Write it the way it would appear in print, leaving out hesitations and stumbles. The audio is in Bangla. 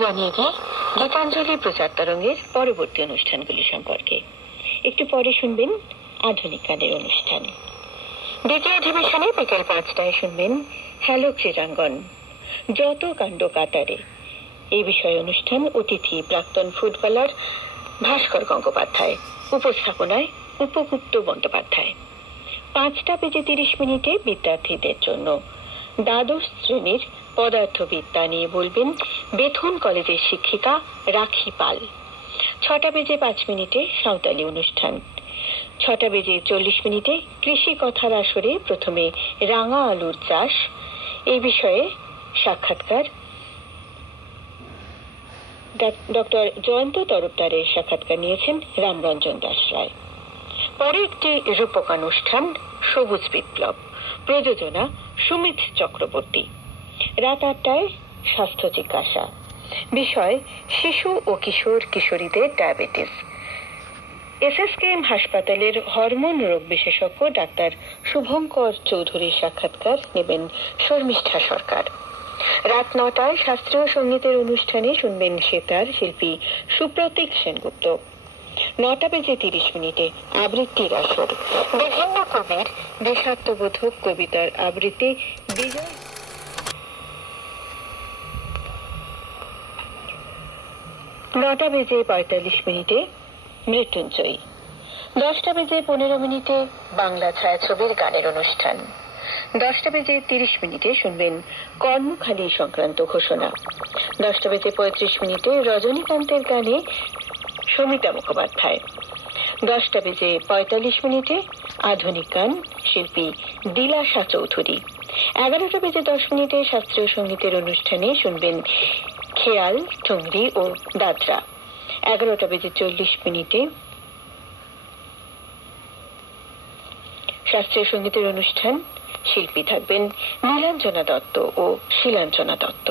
জানিয়ে দিই গীতাঞ্জলি প্রচার তরঙ্গের পরবর্তী অনুষ্ঠানগুলি সম্পর্কে। একটু পরে শুনবেন আধুনিক গানের অনুষ্ঠান। দ্বিতীয় অধিবেশনে বিকেল 5টায় শুনবেন হ্যালো ক্রীড়াঙ্গন, যত কাণ্ড কাতারে। এই বিষয়ে অনুষ্ঠান, অতিথি প্রাক্তন ফুটবলার ভাস্কর গঙ্গোপাধ্যায়, উপস্থাপনায় উপগুপ্ত বন্দ্যোপাধ্যায়। 5:30 বিদ্যার্থীদের জন্য দ্বাদশ শ্রেণীর পদার্থবিদ্যা নিয়ে বলবেন বেথুন কলেজের শিক্ষিকা রাখি পাল। 6:05 সাঁওতালি অনুষ্ঠান। 6:40 কৃষি কথার আসরে প্রথমে রাঙা আলুর চাষ, এই বিষয়ে সাক্ষাৎকার ডক্টর জয়ন্ত তরফদারের সাক্ষাৎকার নিয়েছেন রামরঞ্জন দাস রায়। পরে একটি রূপকানুষ্ঠান সবুজ বিপ্লব, প্রযোজনা সুমিত চক্রবর্তী। রাত 8টায় স্বাস্থ্য জিজ্ঞাসা, বিষয় শিশু ও কিশোর কিশোরীদের ডায়াবেটিস। এসএসকেএম হাসপাতালের হরমোন রোগ বিশেষজ্ঞ ডাক্তার শুভঙ্কর চৌধুরীর সাক্ষাৎকার নেবেন শর্মিষ্ঠা সরকার। রাত 9টায় শাস্ত্রীয় সঙ্গীতের অনুষ্ঠানে শুনবেন সেতার শিল্পী সুপ্রতীক সেনগুপ্ত। 9:30 আবৃত্তির আসর, বিভিন্ন কবির দেশাত্মবোধক কবিতার আবৃত্তি বিজয়। 9:45 মৃত্যুঞ্জয়ী। 10:15 বাংলা ছায়াছবির গানের অনুষ্ঠান। 10:30 শুনবেন কর্মখালি সংক্রান্ত ঘোষণা। 10:35 রজনীকান্তের গানে সমিতা মুখোপাধ্যায়। 10:45 আধুনিক গান, শিল্পী দিলাশা চৌধুরী। 11:10 শাস্ত্রীয় সঙ্গীতের অনুষ্ঠানে শুনবেন খেয়াল, ঠুংরি ও দাদরা। 11:40 শাস্ত্রীয় সঙ্গীতের অনুষ্ঠান, শিল্পী থাকবেন নীলাঞ্জনা দত্ত ও শিলাঞ্জনা দত্ত।